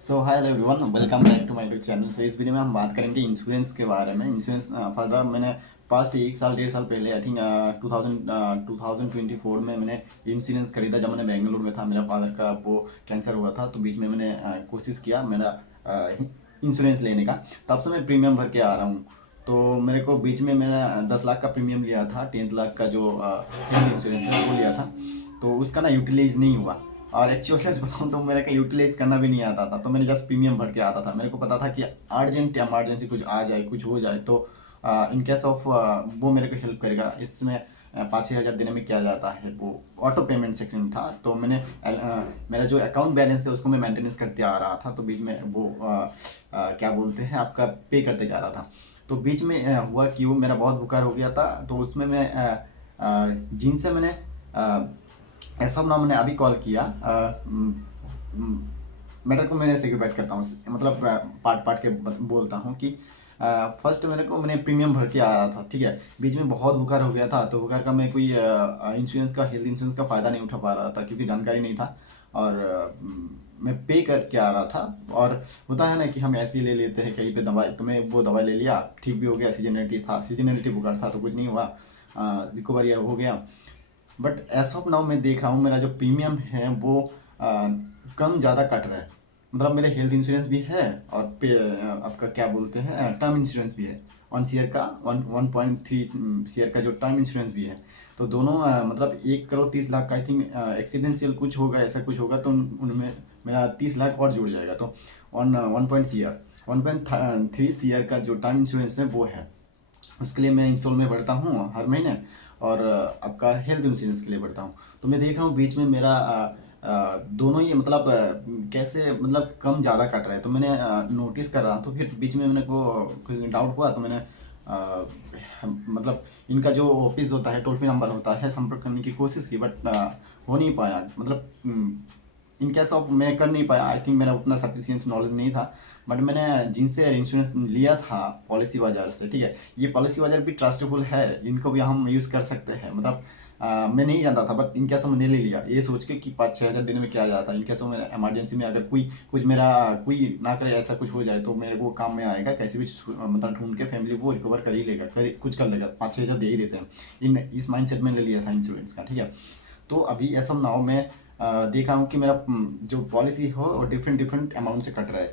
So hi everyone, welcome back to my YouTube channel. So इस video में हम बात करेंगे इंश्योरेंस के बारे में। इंश्योरेंस फर्दर मैंने पास्ट एक साल डेढ़ साल पहले आई थिंक 2024 में मैंने इंश्योरेंस खरीदा। जब मैंने बेंगलुरु में था, मेरा फादर का वो कैंसर हुआ था, तो बीच में मैंने कोशिश किया मेरा इंश्योरेंस लेने का। तब से मैं प्रीमियम भर के आ रहा हूँ। तो मेरे को बीच में मैंने 10 लाख का प्रीमियम लिया था, 10 लाख का जो हेल्थ इंश्योरेंस है वो लिया था। तो उसका ना यूटिलाइज नहीं हुआ। और एक्चुअल सच बताऊँ तो मेरे को यूटिलाइज करना भी नहीं आता था। तो मैंने जस्ट प्रीमियम भर के आता था। मेरे को पता था कि अर्जेंट इमरजेंसी कुछ आ जाए, कुछ हो जाए, तो इन केस ऑफ वो मेरे को हेल्प करेगा। इसमें 5-6 हज़ार देने में क्या जाता है। वो ऑटो पेमेंट सेक्शन में था, तो मैंने मेरा जो अकाउंट बैलेंस है उसको मैं मेंटेनेंस करते आ रहा था। तो बीच में वो क्या बोलते हैं, आपका पे करते जा रहा था। तो बीच में हुआ कि वो मेरा बहुत बुखार हो गया था। तो उसमें मैं जिनसे मैंने ऐसा ना मैंने अभी कॉल किया। मैटर को मैंने सेग्रीगेट करता हूँ, मतलब पार्ट पार्ट के बोलता हूँ कि फर्स्ट मैंने प्रीमियम भर के आ रहा था, ठीक है। बीच में बहुत बुखार हो गया था, तो बुखार का मैं कोई इंश्योरेंस का, हेल्थ इंश्योरेंस का फ़ायदा नहीं उठा पा रहा था क्योंकि जानकारी नहीं था। और मैं पे करके आ रहा था। और होता है ना कि हम ऐसे ही ले लेते हैं कहीं पे दवाई, तो मैं वो दवाई ले लिया, ठीक भी हो गया। सीजनलिटी था, सीजनलिटी बुखार था, तो कुछ नहीं हुआ, रिकवरी हो गया। बट ऐसा नाउ मैं देख रहा हूँ मेरा जो प्रीमियम है वो कम ज़्यादा कट रहा है। मतलब मेरे हेल्थ इंश्योरेंस भी है और आपका क्या बोलते हैं, टर्म इंश्योरेंस भी है। 1 ईयर का 1.3 ईयर का जो टर्म इंश्योरेंस भी है। तो दोनों मतलब 1 करोड़ 30 लाख का आई थिंक एक्सीडेंशियल कुछ होगा, ऐसा कुछ होगा, तो उनमें मेरा 30 लाख और जुड़ जाएगा। तो 1.3 ईयर का जो टर्म इंश्योरेंस है वो है। उसके लिए मैं इंस्टॉल में भरता हूँ हर महीने। और आपका हेल्थ इंश्योरेंस के लिए भरता हूँ। तो मैं देख रहा हूँ बीच में मेरा दोनों ही मतलब कैसे मतलब कम ज़्यादा कट रहा है। तो मैंने नोटिस करा, तो फिर बीच में मैंने को कुछ डाउट हुआ। तो मैंने मतलब इनका जो ऑफिस होता है, टोल फ्री नंबर होता है, संपर्क करने की कोशिश की, बट हो नहीं पाया। मतलब इन केस ऑफ मैं कर नहीं पाया। आई थिंक मेरा उतना सफिशियंस नॉलेज नहीं था। बट मैंने जिनसे इंश्योरेंस लिया था पॉलिसी बाजार से, ठीक है, ये पॉलिसी बाजार भी ट्रस्टेबल है, इनको भी हम यूज़ कर सकते हैं। मतलब मैं नहीं जानता था, बट इन केस मैंने ले लिया ये सोच के कि 5-6 हज़ार देने में क्या जाता है। इन केस में इमरजेंसी में अगर कोई कुछ मेरा कोई ना करे, ऐसा कुछ हो जाए, तो मेरे को काम में आएगा। कैसे भी मतलब ढूंढ के फैमिली वो रिकवर कर ही लेगा, कुछ कर लेगा। 5-6 हज़ार दे ही देते हैं। इस माइंड में ले लिया था इंश्योरेंस का, ठीक है। तो अभी ऐसा ना हो, मैं देख रहा हूँ कि मेरा जो पॉलिसी हो और डिफरेंट डिफरेंट अमाउंट से कट रहा है।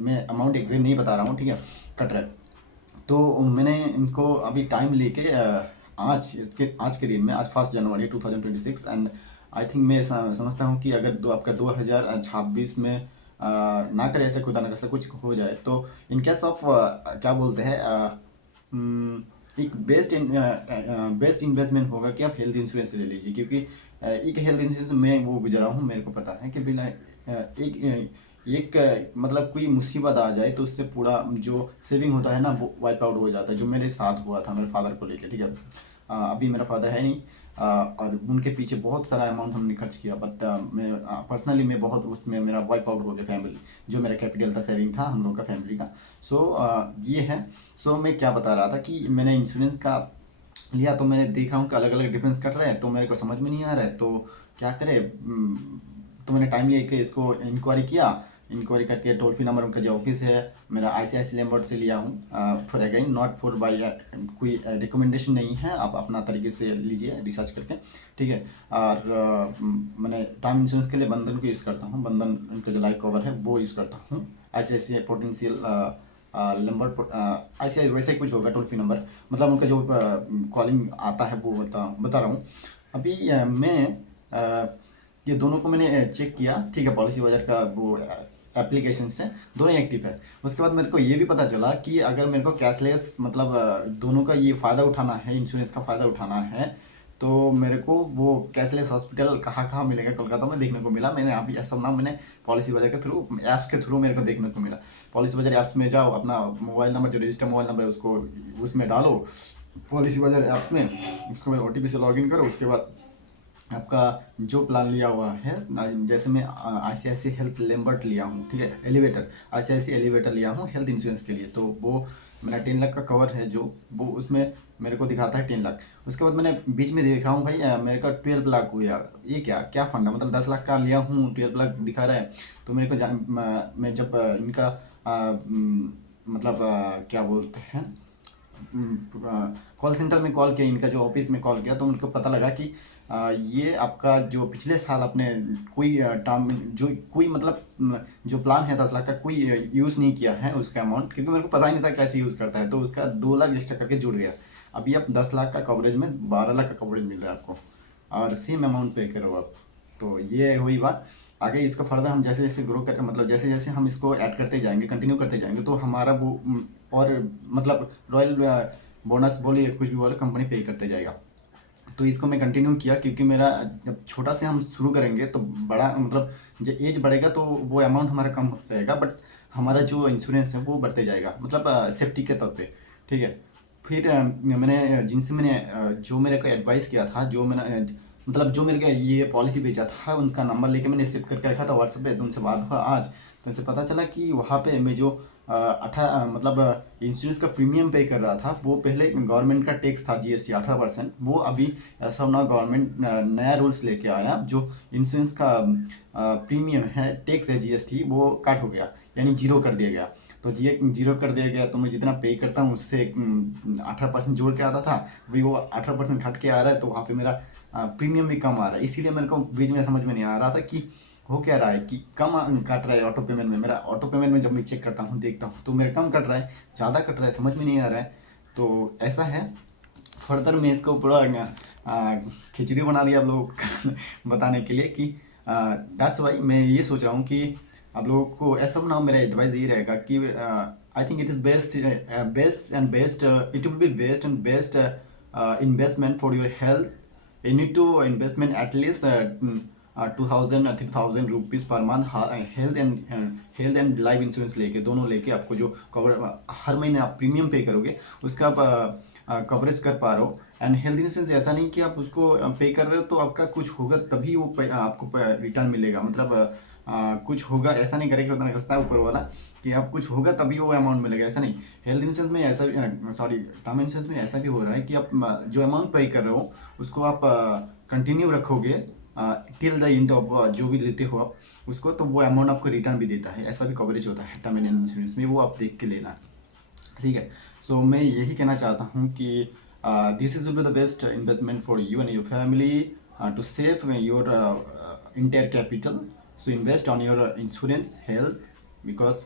मैं अमाउंट एग्जैक्ट नहीं बता रहा हूँ, ठीक है, कट रहा है। तो मैंने इनको अभी टाइम लेके आज के दिन में, आज 1 जनवरी 2026, एंड आई थिंक मैं समझता हूँ कि अगर आपका 2026 में ना करे, ऐसे खुदा ना करे कुछ हो जाए, तो इन केस ऑफ क्या बोलते हैं, एक बेस्ट इन्वेस्टमेंट होगा कि आप हेल्थ इंश्योरेंस ले लीजिए। क्योंकि एक हेल्थ इंश्योरेंस में वो गुजरा हूँ, मेरे को पता है कि बिना मतलब कोई मुसीबत आ जाए तो उससे पूरा जो सेविंग होता है ना वो वाइप आउट हो जाता है। जो मेरे साथ हुआ था मेरे फादर को लेके, ठीक है। अभी मेरा फादर है नहीं। और उनके पीछे बहुत सारा अमाउंट हमने खर्च किया, बट मैं पर्सनली मैं बहुत उसमें मेरा वाइप आउट हो गया फैमिली। जो मेरा कैपिटल था, सेविंग था हम लोग का फैमिली का। सो ये है। सो मैं क्या बता रहा था कि मैंने इंश्योरेंस का लिया, तो मैंने देखा हूँ कि अलग अलग डिफरेंस कट रहे हैं, तो मेरे को समझ में नहीं आ रहा है तो क्या करे। तो मैंने टाइम लेके इसको इंक्वायरी किया। इंक्वायरी करके टोल फ्री नंबर उनका जो ऑफिस है, मेरा ICICI लैम्बर्ट से लिया हूँ। For again not for by कोई रिकमेंडेशन नहीं है, आप अपना तरीके से लीजिए रिसर्च करके, ठीक है। और मैंने टर्म इंश्योरेंस के लिए बंधन को यूज़ करता हूँ। बंधन उनका जो लाइफ कवर है वो यूज़ करता हूँ। ICICI पोटेंशियल नंबर, ऐसे वैसे ही कुछ होगा टोल फ्री नंबर, मतलब उनका जो कॉलिंग आता है वो बता रहा हूँ। अभी मैं ये दोनों को मैंने चेक किया, ठीक है, पॉलिसी बाजार का वो एप्लीकेशन से दोनों एक्टिव है। उसके बाद मेरे को ये भी पता चला कि अगर मेरे को कैशलेस मतलब दोनों का ये फ़ायदा उठाना है, इंश्योरेंस का फ़ायदा उठाना है, तो मेरे को वो कैशलेस हॉस्पिटल कहाँ कहाँ मिलेगा कोलकाता में देखने को मिला। मैंने अभी ऐसा ना मैंने पॉलिसी बाजार के थ्रू, ऐप्स के थ्रू मेरे को देखने को मिला। पॉलिसी बाजार ऐप्स में जाओ, अपना मोबाइल नंबर जो रजिस्टर मोबाइल नंबर है उसको उसमें डालो पॉलिसी बाजार ऐप्स में। उसके बाद OTP से लॉगिन करो। उसके बाद आपका जो प्लान लिया हुआ है, जैसे मैं ICICI हेल्थ लैम्बर्ट लिया हूँ, ठीक है, एलिवेटर, ICICI एलिवेटर लिया हूँ हेल्थ इंश्योरेंस के लिए। तो वो मेरा 10 लाख का कवर है जो, वो उसमें मेरे को दिखाता है 10 लाख। उसके बाद मैंने बीच में देख रहा हूँ भाई मेरे का 12 लाख हो गया। ये क्या क्या फंडा, मतलब 10 लाख का लिया हूँ 12 लाख दिखा रहा है। तो मेरे को मैं जब इनका मतलब क्या बोलते हैं, कॉल सेंटर में कॉल किया, इनका जो ऑफिस में कॉल किया, तो उनको पता लगा कि ये आपका जो पिछले साल आपने कोई टर्म जो कोई मतलब जो प्लान है 10 लाख का, कोई यूज़ नहीं किया है उसका अमाउंट, क्योंकि मेरे को पता ही नहीं था कैसे यूज़ करता है। तो उसका 2 लाख एक्स्ट्रा करके जुड़ गया। अभी आप 10 लाख का कवरेज में 12 लाख का कवरेज मिल रहा है आपको, और सेम अमाउंट पे करो आप। तो ये हुई बात। आगे इसको फर्दर हम जैसे जैसे ग्रो कर, मतलब जैसे जैसे हम इसको ऐड करते जाएंगे, कंटिन्यू करते जाएंगे, तो हमारा वो और मतलब रॉयल बोनस बोलिए कुछ भी बोले, कंपनी पे करते जाएगा। तो इसको मैं कंटिन्यू किया, क्योंकि मेरा जब छोटा से हम शुरू करेंगे तो बड़ा मतलब जब एज बढ़ेगा तो वो अमाउंट हमारा कम रहेगा, बट हमारा जो इंश्योरेंस है वो बढ़ते जाएगा, मतलब सेफ्टी के तौर पे। ठीक है। फिर मैंने जिनसे मैंने जो मेरे को एडवाइस किया था, जो मैंने मतलब जो मेरे को ये पॉलिसी बेचा था, उनका नंबर लेके मैंने सेव करके रखा था व्हाट्सएप पे। तो उनसे बात हुआ आज, तो उनसे पता चला कि वहाँ पे मैं जो मतलब इंश्योरेंस का प्रीमियम पे कर रहा था, वो पहले गवर्नमेंट का टैक्स था जीएसटी 18%, वो अभी ऐसा ना गवर्नमेंट नया रूल्स लेके आया, जो इंश्योरेंस का प्रीमियम है, टैक्स है जीएसटी, वो कट हो गया, यानी जीरो कर दिया गया। तो जीरो कर दिया गया, तो मैं जितना पे करता हूँ उससे 18% जोड़ के आता था, अभी वो 18% घट के आ रहा है। तो वहाँ पे मेरा प्रीमियम भी कम आ रहा है। इसीलिए मेरे को बीच में समझ में नहीं आ रहा था कि हो क्या रहा है, कि कम कट रहा है ऑटो पेमेंट में। मेरा ऑटो पेमेंट में जब मैं चेक करता हूँ देखता हूँ तो मेरा कम कट रहा है, ज़्यादा कट रहा है, समझ में नहीं आ रहा है। तो ऐसा है। फर्दर मैं इसको पूरा खिचड़ी बना दिया आप लोगों को बताने के लिए कि दैट्स वाई मैं ये सोच रहा हूँ कि आप लोगों को ऐसा बनाओ। मेरा एडवाइस ये रहेगा कि I think it is best it will be best and best investment for your health. You need to investment at least 2000 or 3000 rupees per month, health and life insurance लेके, दोनों लेके आपको जो कवर हर महीने आप प्रीमियम पे करोगे उसका आप कवरेज कर पा रहे हो। एंड हेल्थ इंश्योरेंस ऐसा नहीं कि आप उसको पे कर रहे हो तो आपका कुछ होगा तभी वो आपको रिटर्न मिलेगा, मतलब कुछ होगा ऐसा नहीं करेगा, उतना हंसता है ऊपर वाला कि आप कुछ होगा तभी वो अमाउंट मिलेगा, ऐसा नहीं। हेल्थ इंश्योरेंस में ऐसा भी, सॉरी टर्म इंश्योरेंस में ऐसा भी हो रहा है कि आप जो अमाउंट पे कर रहे हो उसको आप कंटिन्यू रखोगे टिल द एंड ऑफ जो भी लेते हो आप उसको, तो वो अमाउंट आपको रिटर्न भी देता है। ऐसा भी कवरेज होता है टर्म इंश्योरेंस में, वो आप देख के लेना। ठीक है। सो मैं यही कहना चाहता हूँ कि this is will be the best investment for you and your family to save your entire capital. So invest on your insurance health, because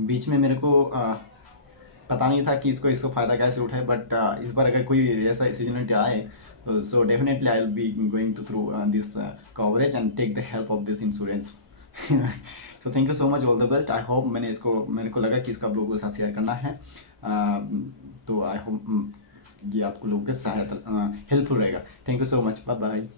बीच में मेरे को पता नहीं था कि इसको फ़ायदा कैसे उठाए, बट इस बार अगर कोई ऐसा सीजनलिटी आए so definitely I'll be going to through this coverage and take the help of this insurance. So thank you so much, all the best. I hope मेरे को लगा कि इसको आप लोगों के साथ शेयर करना है, तो आई होप ये आपको लोगों के सहायता हेल्पफुल रहेगा। Thank you so much, bye bye.